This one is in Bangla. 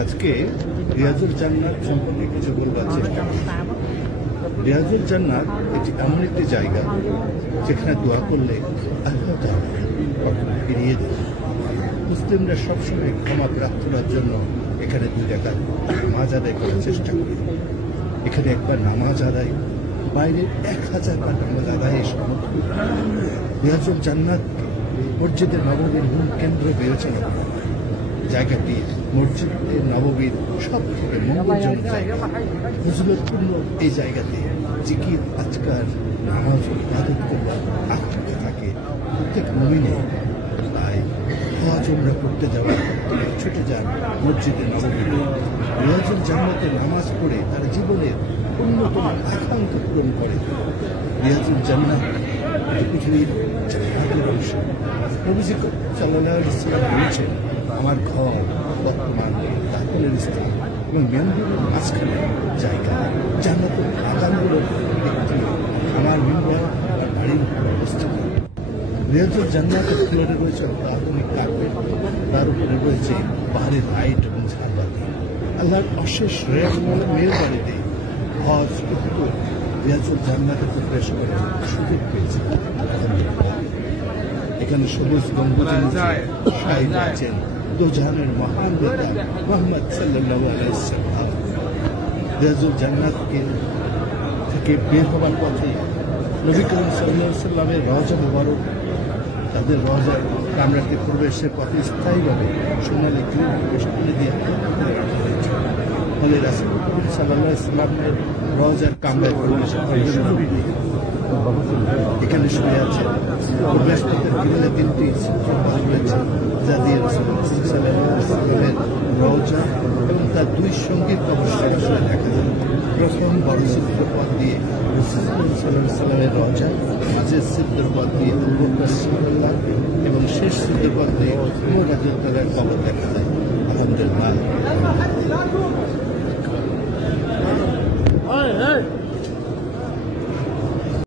আজকে রিয়াজুল জান্নাত সম্পর্কে কিছু বলবার চেষ্টা করছি। রিয়াজুল জান্নাত একটি এমন একটি জায়গা যেখানে দোয়া করলে আল্লাহ তাআলা কখনো ফিরিয়ে দেন। মুসলিমরা সবসময় ক্ষমা প্রার্থনার জন্য এখানে 2 রাকাত নামাজ আদায় করার চেষ্টা করি। এখানে একবার নামাজ আদায় বাইরে 1000 বার নামাজ আদায়ের সমর্থ। রিয়াজুল জান্নাত মসজিদে নববীর মূল কেন্দ্র বিবেচনা করা জায়গাটি মসজিদে নববীর সব থেকে মঙ্গলজনক জায়গা। ফজিলতপূর্ণ এই জায়গাতে জিকির আজকার নামাজ ইবাদত করবার আগ্রহ থাকে প্রত্যেক মুমিনে। তাই হজ উমরা করতে যাওয়ার থেকে ছুটে যান মসজিদে নববীতে। রিয়াজুল জান্নাতে নামাজ পড়ে তার জীবনের অন্যতম আকাঙ্ক্ষা পূরণ করে। রিয়াজুল জান্নাত পৃথিবীর জান্নাতের অংশ। নবীজি সাল্লাল্লাহু আলাইহি ওয়াসাল্লাম বলেছেন, আমার ঘর বর্তমান দাফনের স্থান এবং মেম্বরের মাঝখানে জায়গা জান্নাতের বাগানগুলোর একটি আমার মেম্বার আর বাড়ির উপরে অবস্থিত। রিয়াজুল জান্নাতের ফ্লোরে রয়েছে আধুনিক কার্পেট, তার উপরে রয়েছে পাহাড়ের লাইট এবং ঝাড়বাতি। আল্লাহর অশেষ মেহরবানিতে হজ করতে রিয়াজুল জান্নাতে প্রবেশ করার সুযোগ পেয়েছে। এখানে সবুজ গম্বুজের শাহিদ আছেন দোজাহানের মহান নেতা মুহাম্মদ সাল্লাল্লাহু আলাইহি ওয়াসাল্লাম। রিয়াজুল জান্নাত থেকে বের হবার পথে নবী করিম সাল্লাল্লাহু আলাইহি ওয়াসাল্লামের রওজা মুবারক, তাদের রওজার কামরাতে প্রবেশের পথে স্থায়ীভাবে সোনালী গ্রিল বেষ্টনী দিয়ে রাখা হয়েছে। ফলে রাসূল সাল্লাল্লাহু আলাইহি ওয়াসাল্লামের রওজার কামরায় প্রবেশের সুযোগ নেই। এখানে শুয়ে আছেন প্রবেশ পথের গ্রিলে 3টি চিত্রপট রয়েছে, যা দিয়ে রাসূলুল্লাহ সাল্লাল্লাহু আলাইহি ওয়াসাল্লামের রওজা এবং তার 2 সঙ্গীর কবর সরাসরি দেখা যায়। প্রথম বড় চিত্রপট দিয়ে রাসূলুল্লাহ সাল্লাল্লাহু আলাইহি ওয়াসাল্লামের রওজা, মাঝের চিত্রপট দিয়ে আবু বকর সিদ্দিক এবং শেষ চিত্রপট দিয়ে ওমর রাদিয়াল্লাহু তাআলার কবর দেখা যায়। আলহামদুলিল্লাহ।